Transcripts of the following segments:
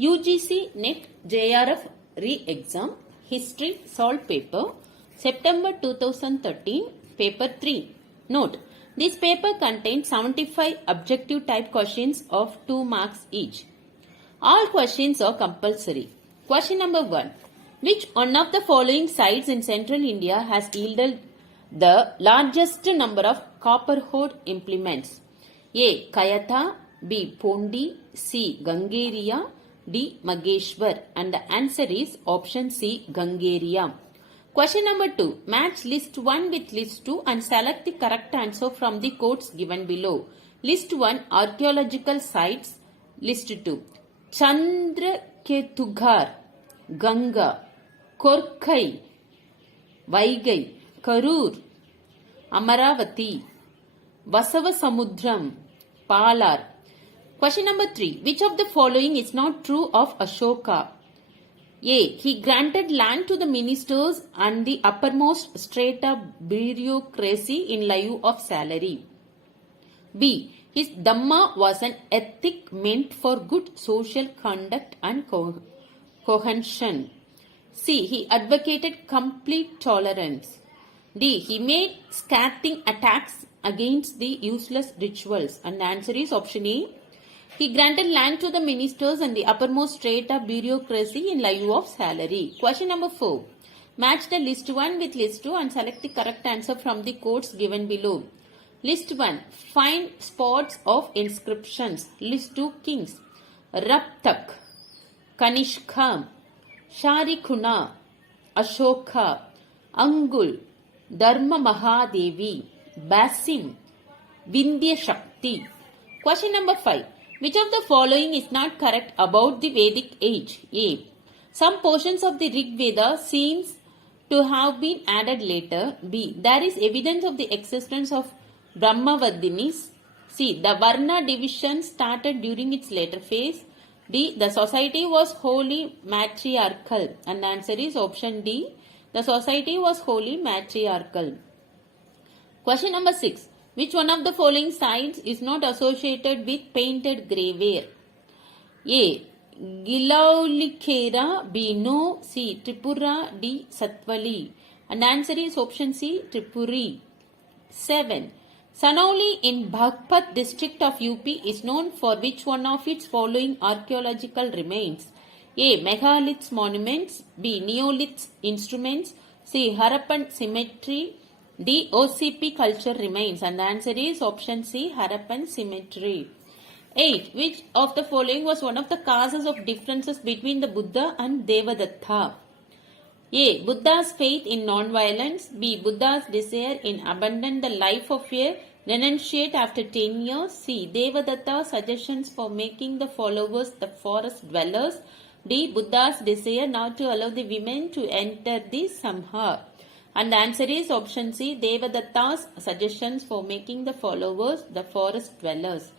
UGC NET JRF Re-Exam History Solved Paper September 2013 Paper 3. Note: this paper contains 75 objective type questions of 2 marks each. All questions are compulsory. Question number 1. Which one of the following sites in central India has yielded the largest number of copper ore implements? A. Kayatha, B. Pondi, C. Gangeria, D. Mageshwar. And the answer is option C. Gangeria. Question number 2. Match list 1 with list 2 and select the correct answer from the quotes given below. List 1 archaeological sites. List 2 Chandraketughar, Ganga, Korkai, Vaigai, Karur, Amaravati, Vasavasamudram, Palar. Question number 3. Which of the following is not true of Ashoka? A. He granted land to the ministers and the uppermost strata bureaucracy in lieu of salary. B. His Dhamma was an ethic meant for good social conduct and cohesion. C. He advocated complete tolerance. D. He made scathing attacks against the useless rituals. And the answer is option A. He granted land to the ministers and the uppermost strata bureaucracy in lieu of salary. Question number 4. Match the list 1 with list 2 and select the correct answer from the quotes given below. List 1. Find spots of inscriptions. List 2. Kings. Raptak, Kanishka, Sharikuna, Ashoka, Angul, Dharma Mahadevi, Basim, Vindhya Shakti. Question number 5. Which of the following is not correct about the Vedic age? A. Some portions of the Rig Veda seems to have been added later. B. There is evidence of the existence of Brahmavadinis. C. The Varna division started during its later phase. D. The society was wholly matriarchal. And the answer is option D. The society was wholly matriarchal. Question number 6. Which one of the following sites is not associated with painted graveware? A. Gilaulikera, B. No, C. Tripura, D. Satvali. And the answer is option C. Tripuri. 7. Sanauli in Bhagpat district of UP is known for which one of its following archaeological remains? A. Megaliths monuments, B. Neoliths instruments, C. Harappan cemetery, D. OCP culture remains. And the answer is option C. Harappan cemetery. 8. Which of the following was one of the causes of differences between the Buddha and Devadatta? A. Buddha's faith in non-violence. B. Buddha's desire in abandon the life of a renunciate after 10 years. C. Devadatta's suggestions for making the followers the forest dwellers. D. Buddha's desire not to allow the women to enter the Samha. And the answer is option C. Devadatta's suggestions for making the followers the forest dwellers.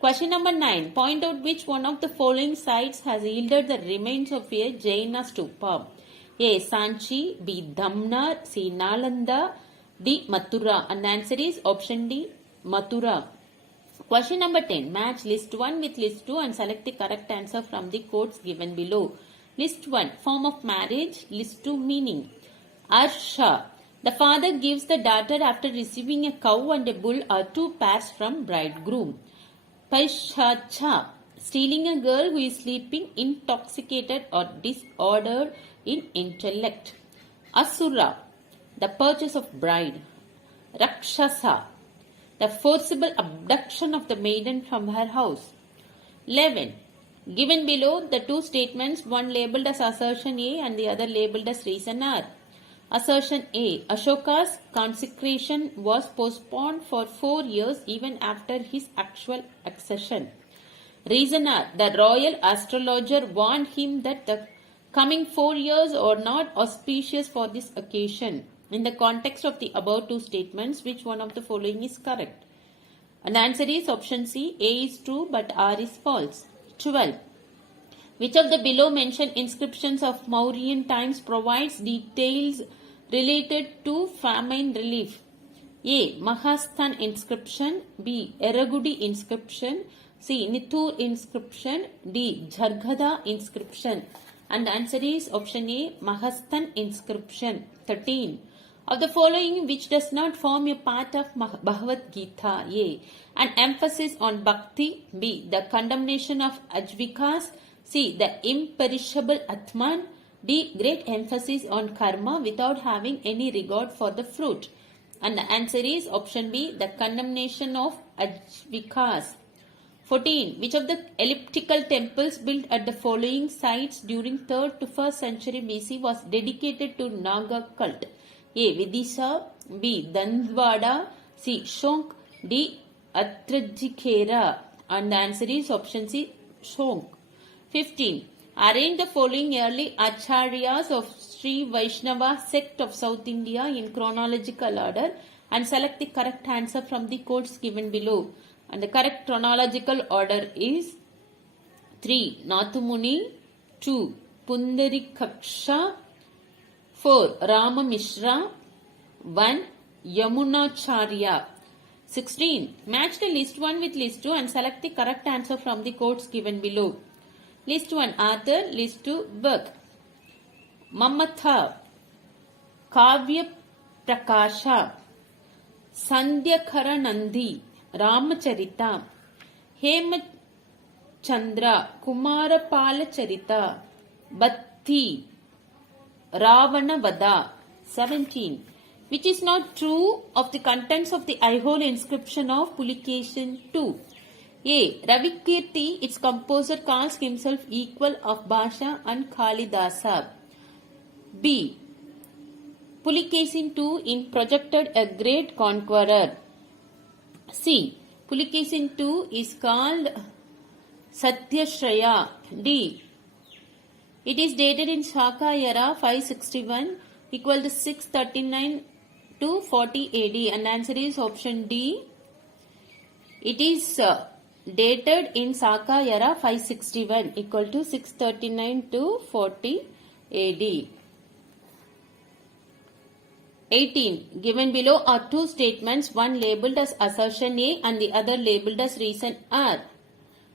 Question number 9. Point out which one of the following sites has yielded the remains of a Jaina stupa. A. Sanchi, B. Dhamnar, C. Nalanda, D. Mathura. And the answer is option D. Mathura. Question number 10. Match list 1 with list 2 and select the correct answer from the quotes given below. List 1. Form of marriage. List 2. Meaning. Arsha. The father gives the daughter after receiving a cow and a bull or 2 pairs from bridegroom. Paishacha. Stealing a girl who is sleeping, intoxicated or disordered in intellect. Asura. The purchase of bride. Rakshasa. The forcible abduction of the maiden from her house. 11. Given below the 2 statements, one labeled as assertion A and the other labeled as reason R. Assertion A. Ashoka's consecration was postponed for 4 years even after his actual accession. Reason R. The royal astrologer warned him that the coming 4 years are not auspicious for this occasion. In the context of the above 2 statements, which one of the following is correct? And the answer is option C. A is true but R is false. 12. Which of the below mentioned inscriptions of Mauryan times provides details related to famine relief? A. Mahasthan inscription, B. Eragudi inscription, C. Nithur inscription. D. Jargada inscription. And the answer is option A. Mahastan inscription. 13. Of the following which does not form a part of Bhagavad Gita? A. An emphasis on bhakti. B. The condemnation of ajvikas. C. The imperishable Atman. D. Great emphasis on karma without having any regard for the fruit. And the answer is option B. The condemnation of ajvikas. 14. Which of the elliptical temples built at the following sites during 3rd to 1st century BC was dedicated to Naga cult? A. Vidisha. B. Dandwada. C. Shonk. D. Atrajikera. And the answer is option C. Shonk. 15. Arrange the following early acharyas of Sri Vaishnava sect of South India in chronological order and select the correct answer from the quotes given below. And the correct chronological order is 3. Nathumuni. 2. Pundarikaksha. 4. Rama Mishra. 1. Yamunacharya. 16. Match the list 1 with list 2 and select the correct answer from the quotes given below. List 1 author, list 2 book. Mamatha, Kavya Prakasha, Sandhyakhara Nandi, Ramacharita, Hemachandra, Kumarapala Charita, Bhatti, Ravana Vada. 17. Which is not true of the contents of the Aihole inscription of Pulication 2? A. Ravikirti, its composer, calls himself equal of Bhasha and Kalidasa. B. Pulication 2 in projected a great conqueror. C. Pulication 2 is called Satyashraya. D. It is dated in Shaka era 561 equal to 639 to 40 AD. And answer is option D. It is dated in Saka era 561 equal to 639 to 40 AD. 18. Given below are two statements, one labeled as assertion A and the other labeled as reason R.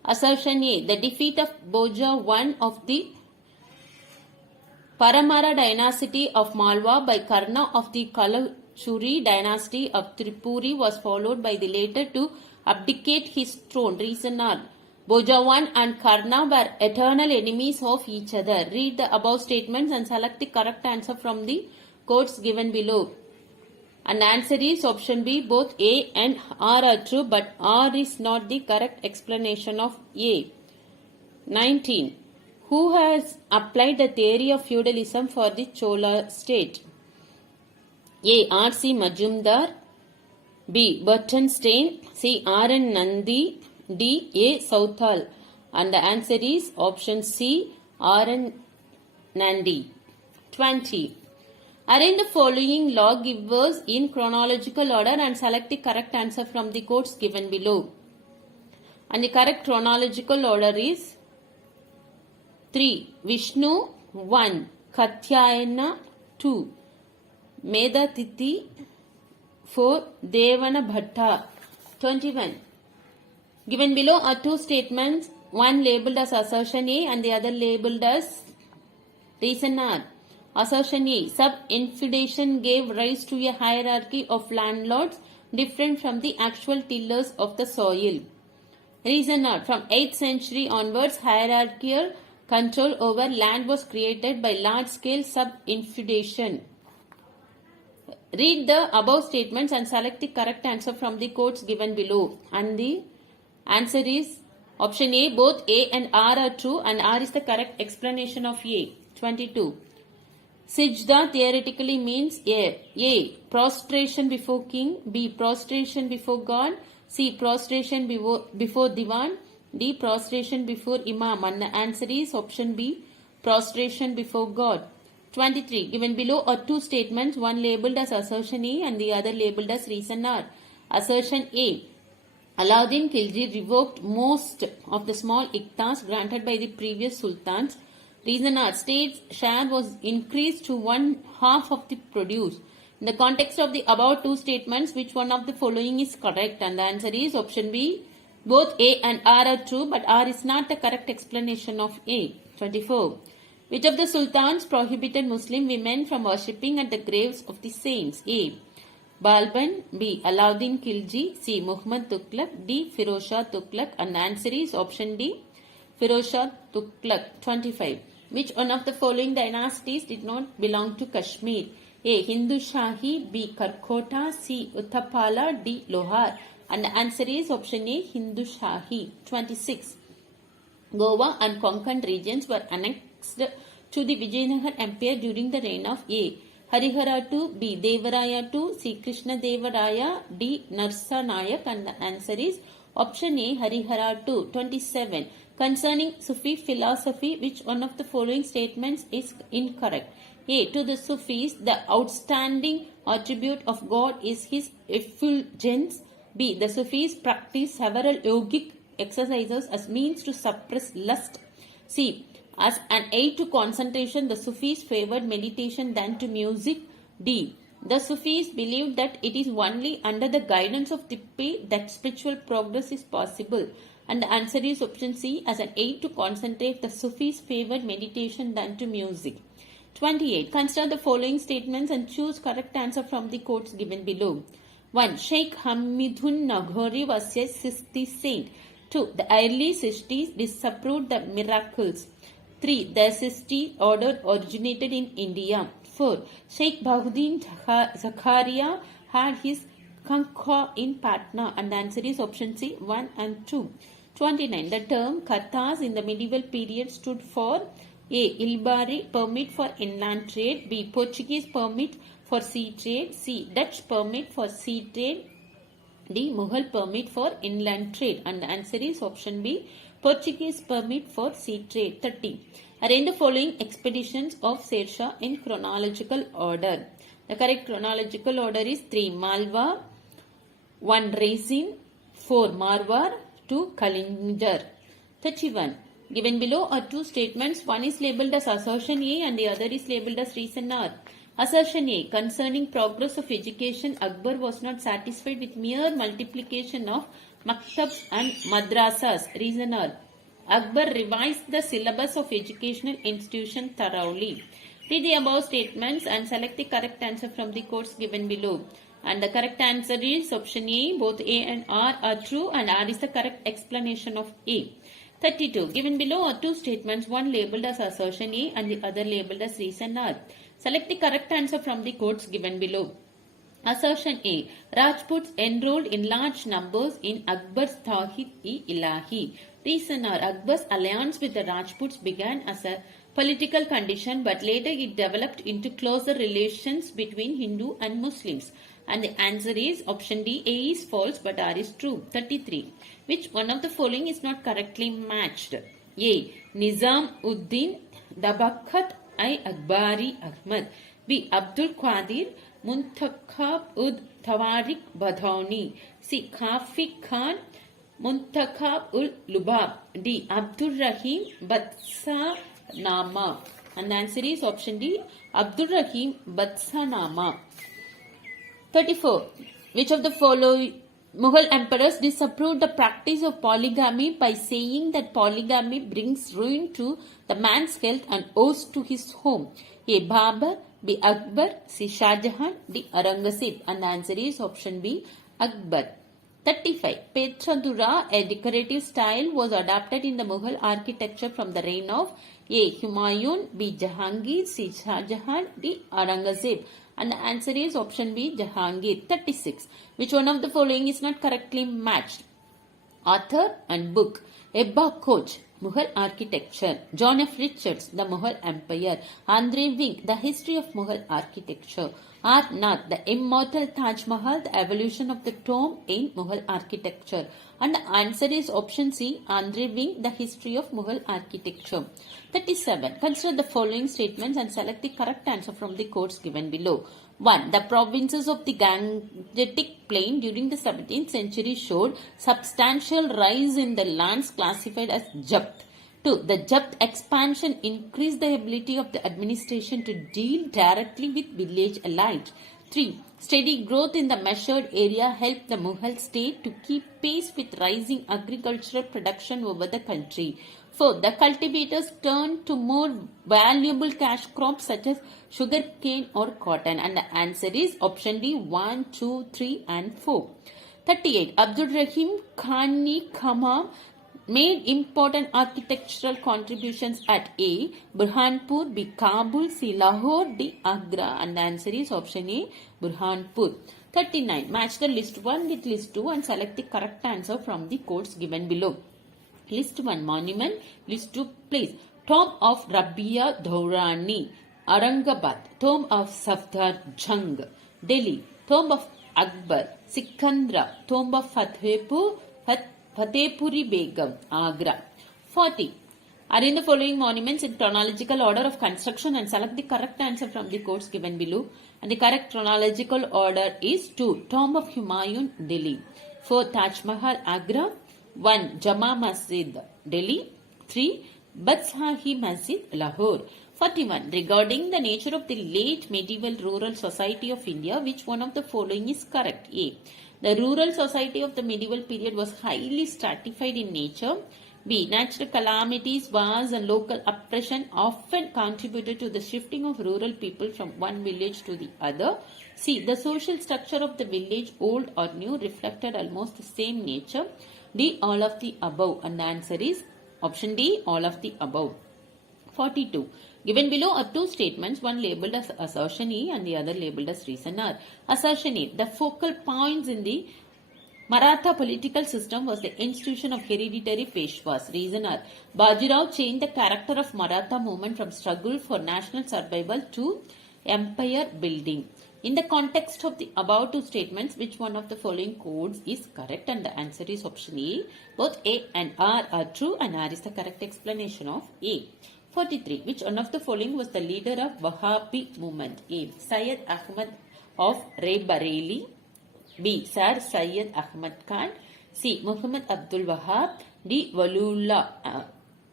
Assertion A. The defeat of Bhoja I of the Paramara dynasty of Malwa by Karna of the Kalachuri dynasty of Tripuri was followed by the later to abdicate his throne. Reason R. Bhoja I and Karna were eternal enemies of each other. Read the above statements and select the correct answer from the quotes given below. And answer is option B. Both A and R are true, but R is not the correct explanation of A. 19. Who has applied the theory of feudalism for the Chola state? A. R.C. Majumdar. B. Burton Stein. C. R.N. Nandi. D. A. Southall. And the answer is option C. R.N. Nandi. 20. Arrange the following lawgivers in chronological order and select the correct answer from the quotes given below. And the correct chronological order is 3. Vishnu 1. Katyayana 2. Medatithi 4. Devana Bhatta. 21. Given below are two statements, one labeled as assertion A and the other labeled as reason R. Assertion A. Sub-infeudation gave rise to a hierarchy of landlords different from the actual tillers of the soil. Reason R. From 8th century onwards, hierarchical control over land was created by large-scale sub-infeudation. Read the above statements and select the correct answer from the quotes given below. And the answer is option A. Both A and R are true, and R is the correct explanation of A. 22. Sijda theoretically means A. Prostration before king. B. Prostration before God. C. Prostration before Divan. D. Prostration before Imam. And the answer is option B. Prostration before God. 23. Given below are two statements, one labeled as assertion A and the other labeled as reason R. Assertion A. Alauddin Khilji revoked most of the small iktas granted by the previous sultans. Reason R. State's share was increased to 1/2 of the produce. In the context of the above two statements, which one of the following is correct? And the answer is option B. Both A and R are true, but R is not a correct explanation of A. 24. Which of the sultans prohibited Muslim women from worshipping at the graves of the saints? A. Balban, B. Alauddin Khilji, C. Muhammad Tughlaq, D. Firoz Shah Tughlaq, and answer is option D. Firoz Shah Tughlaq. 25. Which one of the following dynasties did not belong to Kashmir? A. Hindu Shahi, B. Karkota, C. Uttapala, D. Lohar. And the answer is option A. Hindu Shahi. 26. Goa and Konkan regions were annexed to the Vijayanagar Empire during the reign of A. Harihara II, B. Devaraya II, C. Krishna Devaraya, D. Narsa Nayak, and the answer is option A. Harihara II. 27. Concerning Sufi philosophy, which one of the following statements is incorrect? A. To the Sufis, the outstanding attribute of God is his effulgence. B. The Sufis practice several yogic exercises as means to suppress lust. C. As an aid to concentration, the Sufis favored meditation than to music. D. The Sufis believed that it is only under the guidance of Tippe that spiritual progress is possible. And the answer is option C. As an aid to concentrate, the Sufis favored meditation than to music. 28. Consider the following statements and choose correct answer from the quotes given below. 1. Sheikh Hamidun Nagori was a Sisti saint. 2. The early Sistis disapproved the miracles. 3. The Sisti order originated in India. 4. Sheikh Bahuddin Zakaria had his Kankha in Patna, and the answer is option C. 1 and 2. 29. The term Kathas in the medieval period stood for A. Ilbari permit for inland trade, B. Portuguese permit for sea trade, C. Dutch permit for sea trade, D. Mughal permit for inland trade, and the answer is option B. Portuguese permit for sea trade. 30. Arrange the following expeditions of Sher Shah in chronological order. The correct chronological order is 3. Malwa, 1. Raisin, 4. Marwar, 2. Kalinjar. 31. Given below are two statements. One is labeled as assertion A and the other is labeled as reason R. Assertion A. Concerning progress of education, Akbar was not satisfied with mere multiplication of maktabs and madrasas. Reason R. Akbar revised the syllabus of educational institution thoroughly. Read the above statements and select the correct answer from the quotes given below. And the correct answer is option A. Both A and R are true, and R is the correct explanation of A. 32. Given below are two statements, one labeled as assertion A and the other labeled as reason R. Select the correct answer from the quotes given below. Assertion A. Rajputs enrolled in large numbers in Akbar's Tawhid-e-Ilahi. Reason R. Akbar's alliance with the Rajputs began as a political condition, but later it developed into closer relations between Hindu and Muslims. And the answer is option D. A is false but R is true. 33. Which one of the following is not correctly matched? A. Nizam Uddin Dabakhat I Akbari Ahmad. B. Abdul Qadir Muntakhab ud Tawarik Badhauni. C. Kafi Khan Muntakhab ul Lubab. D. Abdul Rahim Batsa Nama. And the answer is option D. Abdul Rahim Batsa Nama. 34. Which of the following Mughal emperors disapproved the practice of polygamy by saying that polygamy brings ruin to the man's health and woes to his home? A. Babur, B. Akbar, C. Shah Jahan, D. Aurangzeb. And the answer is option B. Akbar. 35. Petradura, a decorative style, was adopted in the Mughal architecture from the reign of A. Humayun, B. Jahangir, C. Shah Jahan, D. Aurangzeb. And the answer is option B. Jahangir. 36. Which one of the following is not correctly matched? Author and book. Ebba Koch, Mughal architecture. John F. Richards, the Mughal Empire. Andre Wink, the history of Mughal architecture. R. Nath, the immortal Taj Mahal, the evolution of the tomb in Mughal architecture. And the answer is option C. Andre Wink, the history of Mughal architecture. 37. Consider the following statements and select the correct answer from the quotes given below. 1. The provinces of the Gangetic Plain during the 17th century showed substantial rise in the lands classified as Japt. 2. The Japt expansion increased the ability of the administration to deal directly with village elites. 3. Steady growth in the measured area helped the Mughal state to keep pace with rising agricultural production over the country. 4. The cultivators turned to more valuable cash crops such as sugar cane or cotton. And the answer is option D 1, 2, 3 and 4. 38. Abdul Rahim Khani Khama made important architectural contributions at A. Burhanpur, B. Kabul, C. Lahore, D. Agra. And the answer is option A. Burhanpur. 39. Match the list 1 with list 2 and select the correct answer from the codes given below. List 1 monument, list 2 place. Tomb of Rabia Dhourani, Aurangabad. Tomb of Safdar Jung, Delhi. Tomb of Akbar, Sikandra. Tomb of Fatehpuri Begum, Agra. 40. Arrange the following monuments in chronological order of construction and select the correct answer from the codes given below. And the correct chronological order is 2. Tomb of Humayun, Delhi. 4. Taj Mahal, Agra. 1. Jama Masjid, Delhi. 3. Badshahi Masjid, Lahore. 41. Regarding the nature of the late medieval rural society of India, which one of the following is correct? A. The rural society of the medieval period was highly stratified in nature. B. Natural calamities, wars and local oppression often contributed to the shifting of rural people from one village to the other. C. The social structure of the village, old or new, reflected almost the same nature. D. All of the above. And the answer is option D. All of the above. 42. Given below are two statements, one labeled as assertion A and the other labeled as reason R. Assertion A. The focal points in the Maratha political system was the institution of hereditary Peshwas. Reason R. Bajirao changed the character of Maratha movement from struggle for national survival to empire building. In the context of the above two statements, which one of the following codes is correct? And the answer is option A. Both A and R are true and R is the correct explanation of A. 43. Which one of the following was the leader of Wahhabi movement? A. Syed Ahmad of Raebareli. B. Sir Syed Ahmad Khan. C. Muhammad Abdul Wahab. D. Waliullah.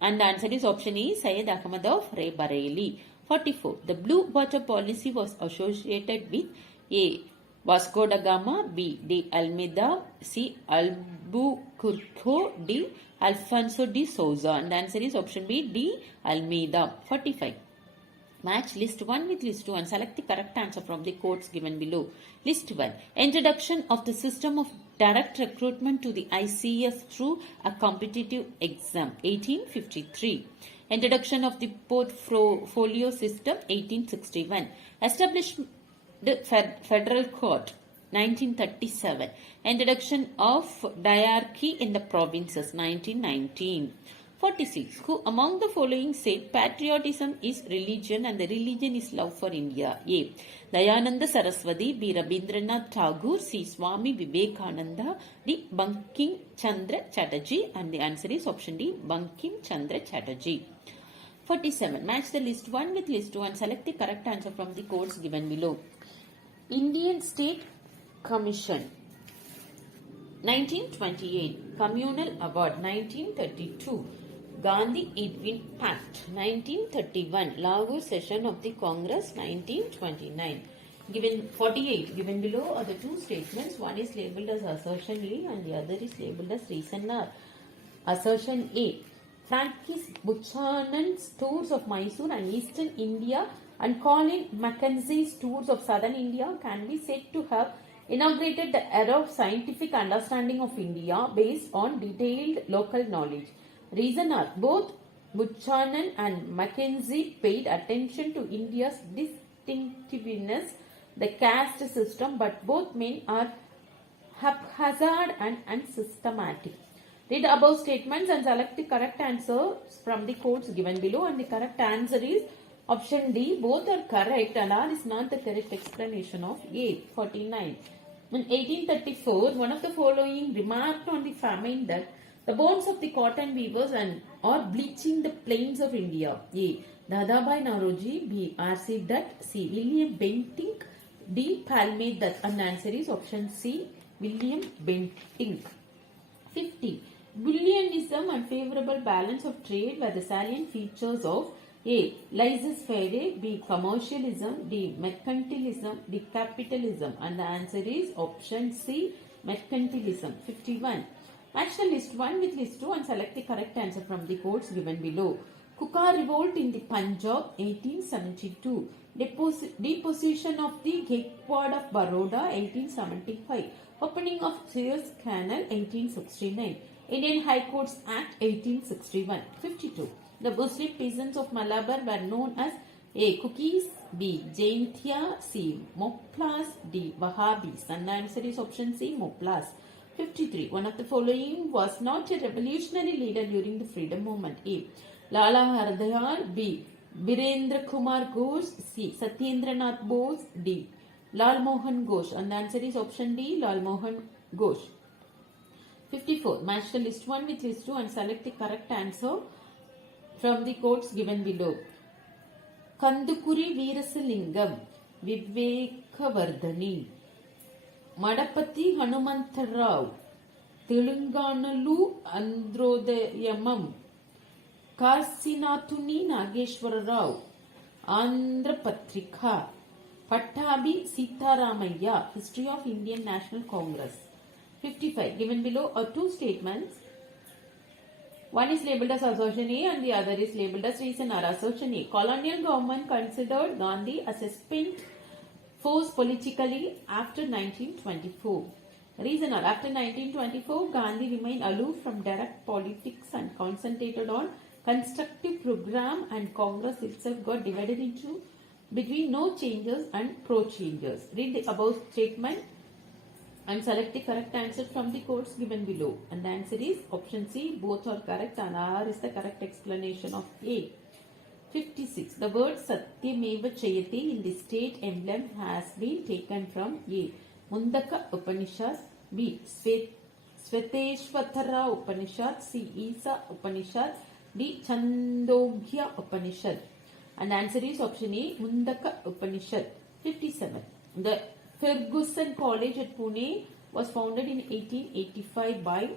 And the answer is option E. Syed Ahmad of Raebareli. 44. The blue water policy was associated with A. Vasco da Gama. B. De Almeida. C. Albuquerque. D. Alfonso de Souza. And the answer is option B. D. Almeida. 45. Match list 1 with list 2 and select the correct answer from the codes given below. List 1. Introduction of the system of direct recruitment to the ICS through a competitive exam. 1853. Introduction of the portfolio system. 1861. Established the federal court. 1937. Introduction of diarchy in the provinces. 1919. 46. Who among the following said patriotism is religion and the religion is love for India? A. Dayananda Saraswati. B. Rabindranath Tagore. C. Swami Vivekananda. D. Bankim Chandra Chatterjee. And the answer is option D. Bankim Chandra Chatterjee. 47. Match the list 1 with list 2 and select the correct answer from the codes given below. Indian State Commission. 1928. Communal Award. 1932. Gandhi-Irwin Pact. 1931. Lahore Session of the Congress. 1929. Given 48. Given below are the two statements. One is labeled as assertion A and the other is labeled as reason R. Assertion A. Francis Buchanan's tours of Mysore and Eastern India and Colin Mackenzie's tours of Southern India can be said to have inaugurated the era of scientific understanding of India based on detailed local knowledge. Reason are both Buchanan and Mackenzie paid attention to India's distinctiveness, the caste system, but both men are haphazard and unsystematic. Read above statements and select the correct answer from the codes given below, and the correct answer is option D. Both are correct and R is not the correct explanation of A. 49. In 1834, one of the following remarked on the famine that the bones of the cotton weavers are bleaching the plains of India. A. Dadabhai Naoroji. B. R.C. Dutt. C. William Bentinck. D. Palme Dutt. And the answer is option C. William Bentinck. 50. Bullionism and favorable balance of trade were the salient features of A. Laissez-faire. B. Commercialism. D. Mercantilism. D. Capitalism. And the answer is option C. Mercantilism. 51. Match the list 1 with list 2 and select the correct answer from the codes given below. Kukar revolt in the Punjab 1872. Deposition of the Gaikwad of Baroda 1875. Opening of Suez Canal 1869. Indian High Courts Act 1861. 52. The Muslim peasants of Malabar were known as A. Cookies, B. Jaintia, C. Moplas, D. Wahhabis. And the answer is option C. Moplas. 53. One of the following was not a revolutionary leader during the freedom movement. A. Lala Hardayal, B. Birendra Kumar Ghosh, C. Satyendra Nath Bose, D. Lal Mohan Ghosh. And the answer is option D. Lal Mohan Ghosh. 54. Match the list 1 with list 2 and select the correct answer from the quotes given below. Kandukuri Veerasalingam, Vivekavardhani, Madapati Hanumantarao, Telanganalu Androdayamam, Kasinathuni Nageshwara Rao, Andhra Patrika, Pattabi Sitaramaya, History of Indian National Congress. 55. Given below are two statements. One is labeled as assertion A and the other is labeled as reason or assertion A. Colonial government considered Gandhi as a spent force politically after 1924. Reason or after 1924, Gandhi remained aloof from direct politics and concentrated on constructive program, and Congress itself got divided into between no changes and pro changes. Read the above statement and select the correct answer from the quotes given below. And the answer is option C. Both are correct and R is the correct explanation of A. 56. The word Satyameva Chayati in the state emblem has been taken from A. Mundaka Upanishad, B. Sveteshvatara Upanishad, C. Isa Upanishad, D. Chandogya Upanishad. And the answer is option A. Mundaka Upanishad. 57. The Ferguson College at Pune was founded in 1885 by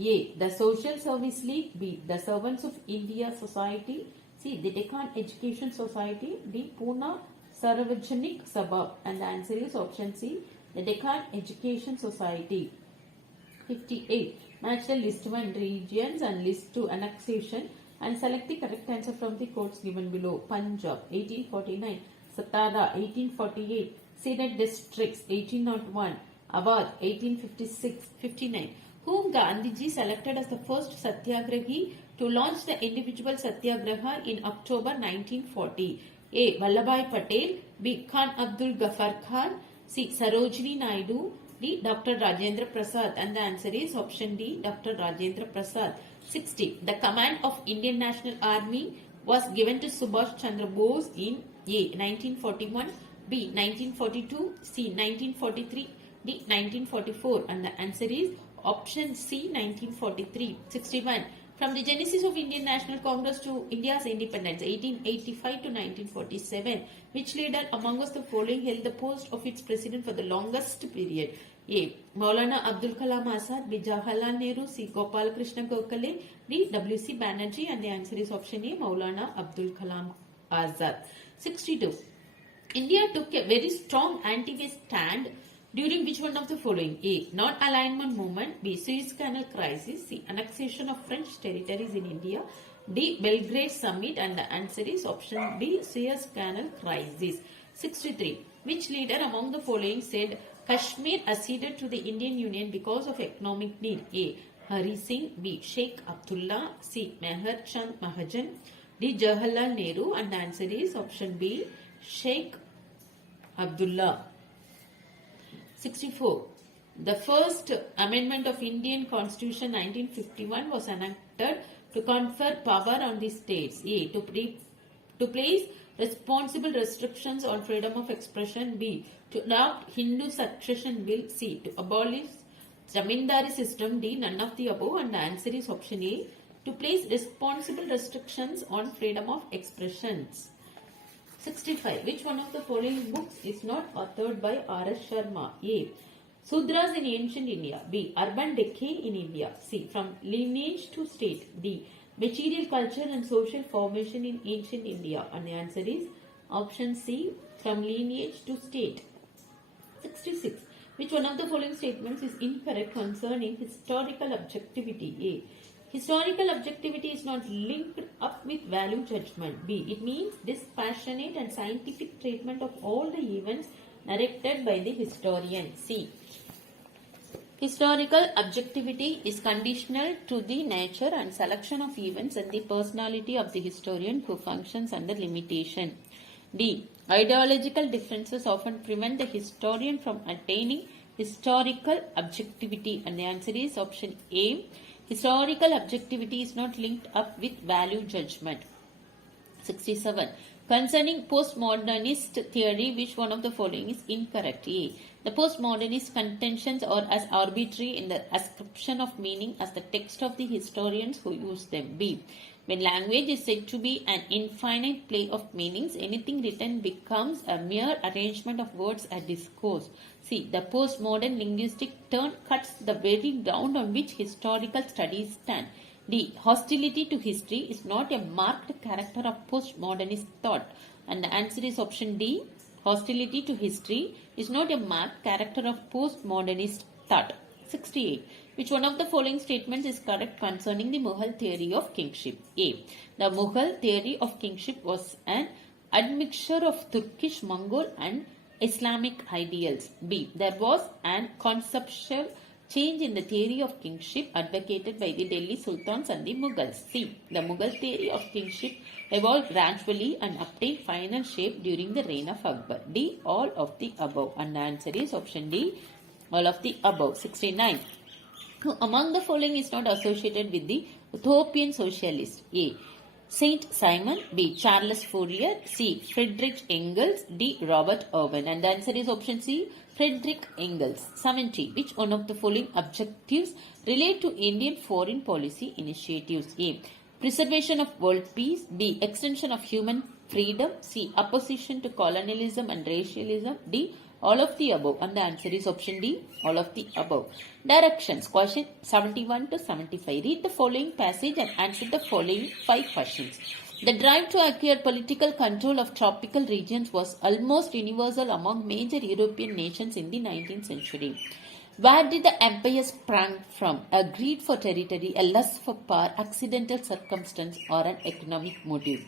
A. The Social Service League, B. The Servants of India Society, C. The Deccan Education Society, D. Pune Sarvajanik Sabha. And the answer is option C. The Deccan Education Society. 58. Match the list 1 regions and list 2 annexation and select the correct answer from the quotes given below. Punjab 1849, Satara 1848, Sindh districts 1801, Awadh 1856. 59. Whom Gandhiji selected as the first Satyagrahi to launch the individual Satyagraha in October 1940? A. Vallabhbhai Patel, B. Khan Abdul Ghaffar Khan, C. Sarojini Naidu, D. Dr. Rajendra Prasad. And the answer is option D. Dr. Rajendra Prasad. 60. The command of Indian National Army was given to Subhash Chandra Bose in A. 1941, B. 1942, C. 1943, D. 1944. And the answer is option C. 1943. 61. From the genesis of Indian National Congress to India's independence, 1885 to 1947, which leader among us the following held the post of its president for the longest period? A. Maulana Abdul Kalam Azad, B. Jawaharlal Nehru, C. Gopal Krishna Gokhale, D. W.C. Banerjee. And the answer is option A. Maulana Abdul Kalam Azad. 62. India took a very strong anti-West stand during which one of the following? A. Non-alignment movement, B. Suez Canal crisis, C. Annexation of French territories in India, D. Belgrade summit. And the answer is option B. Suez Canal crisis. 63. Which leader among the following said Kashmir acceded to the Indian Union because of economic need? A. Hari Singh, B. Sheikh Abdullah, C. Meher Chand Mahajan, D. Jawaharlal Nehru. And the answer is option B. Sheikh Abdullah. 64. The first amendment of Indian Constitution 1951 was enacted to confer power on the states. A. To place responsible restrictions on freedom of expression. B. To adopt Hindu succession bill. C. To abolish Zamindari system. D. None of the above. And the answer is option A. To place responsible restrictions on freedom of expressions. 65. Which one of the following books is not authored by R.S. Sharma? A. Sudras in Ancient India. B. Urban Decay in India. C. From Lineage to State. D. material culture and social formation in ancient India? And the answer is option C, from lineage to state. 66. Which one of the following statements is incorrect concerning historical objectivity? A. Historical objectivity is not linked up with value judgment. B. It means dispassionate and scientific treatment of all the events narrated by the historian. C. Historical objectivity is conditional to the nature and selection of events and the personality of the historian who functions under limitation. D. Ideological differences often prevent the historian from attaining historical objectivity, and the answer is option A. Historical objectivity is not linked up with value judgment. 67. Concerning postmodernist theory, which one of the following is incorrect? A. The postmodernist contentions are as arbitrary in the ascription of meaning as the text of the historians who use them. B. When language is said to be an infinite play of meanings, anything written becomes a mere arrangement of words or discourse. C. The postmodern linguistic turn cuts the very ground on which historical studies stand. D. Hostility to history is not a marked character of postmodernist thought. And the answer is option D. Hostility to history is not a marked character of postmodernist thought. 68. Which one of the following statements is correct concerning the Mughal theory of kingship? A. The Mughal theory of kingship was an admixture of Turkish, Mongol and Islamic ideals. B. There was an conceptual change in the theory of kingship advocated by the Delhi Sultans and the Mughals. C. The Mughal theory of kingship evolved gradually and obtained final shape during the reign of Akbar. D. All of the above. And the answer is option D. All of the above. 69. Who among the following is not associated with the utopian socialist? A. Saint Simon. B. Charles Fourier. C. Friedrich Engels. D. Robert Owen. And the answer is option C. Friedrich Engels. 70. Which one of the following objectives relate to Indian foreign policy initiatives? A. Preservation of world peace. B. Extension of human freedom. C. Opposition to colonialism and racialism. D. All of the above. And the answer is option D. All of the above. Directions. Question 71 to 75. Read the following passage and answer the following 5 questions. The drive to acquire political control of tropical regions was almost universal among major European nations in the 19th century. Where did the empire sprang from? A greed for territory, a lust for power, accidental circumstance, or an economic motive?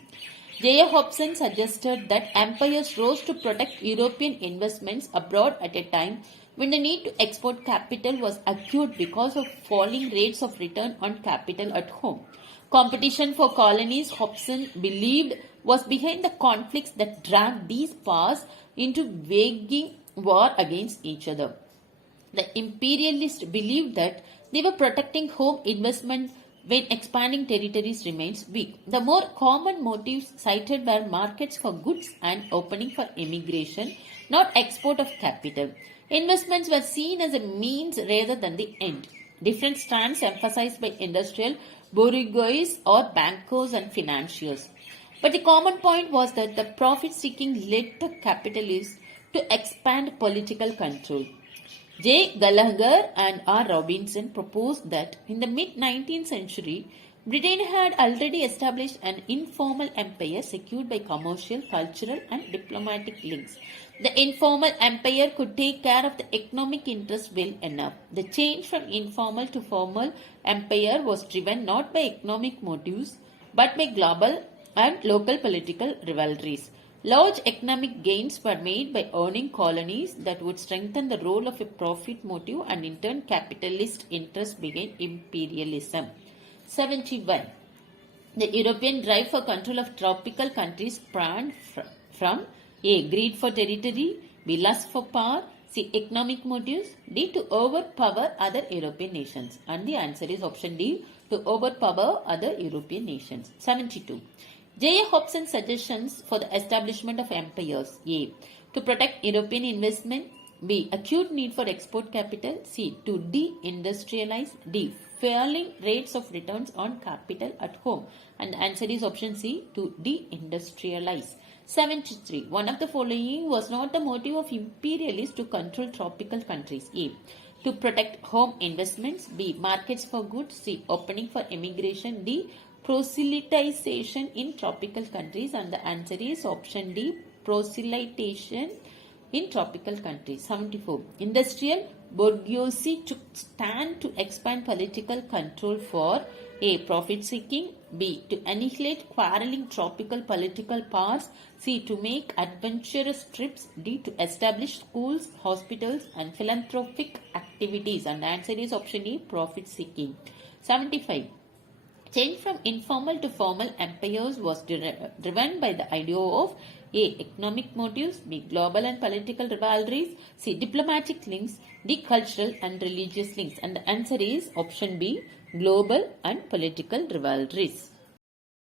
J. A. Hobson suggested that empires rose to protect European investments abroad at a time when the need to export capital was acute because of falling rates of return on capital at home. Competition for colonies, Hobson believed, was behind the conflicts that dragged these powers into waging war against each other. The imperialists believed that they were protecting home investment when expanding territories remains weak. The more common motives cited were markets for goods and opening for immigration, not export of capital. Investments were seen as a means rather than the end. Different strands emphasized by industrial bourgeois or bankers and financiers. But the common point was that the profit-seeking led the capitalists to expand political control. J. Gallagher and R. Robinson proposed that in the mid-19th century, Britain had already established an informal empire secured by commercial, cultural and diplomatic links. The informal empire could take care of the economic interests well enough. The change from informal to formal empire was driven not by economic motives but by global and local political rivalries. Large economic gains were made by owning colonies that would strengthen the role of a profit motive, and in turn capitalist interests began imperialism. 71. The European drive for control of tropical countries sprang from A. Greed for territory, B. Lust for power, C. Economic motives, D. To overpower other European nations. And the answer is option D. To overpower other European nations. 72. J. A. Hobson's suggestions for the establishment of empires. A. To protect European investment. B. Acute need for export capital. C. To deindustrialize. D. Falling rates of returns on capital at home. And the answer is option C. To deindustrialize. 73. One of the following was not the motive of imperialists to control tropical countries. A. To protect home investments. B. Markets for goods. C. Opening for immigration. D. proselytization in tropical countries, and the answer is option D, proselytization in tropical countries. 74. Industrial bourgeoisie took stand to expand political control for A. Profit seeking, B. To annihilate quarreling tropical political powers, C. To make adventurous trips, D. To establish schools, hospitals, and philanthropic activities. And the answer is option D, profit seeking. 75. Change from informal to formal empires was driven by the idea of A. Economic motives, B. Global and political rivalries, C. Diplomatic links, D. Cultural and religious links. And the answer is option B. Global and political rivalries.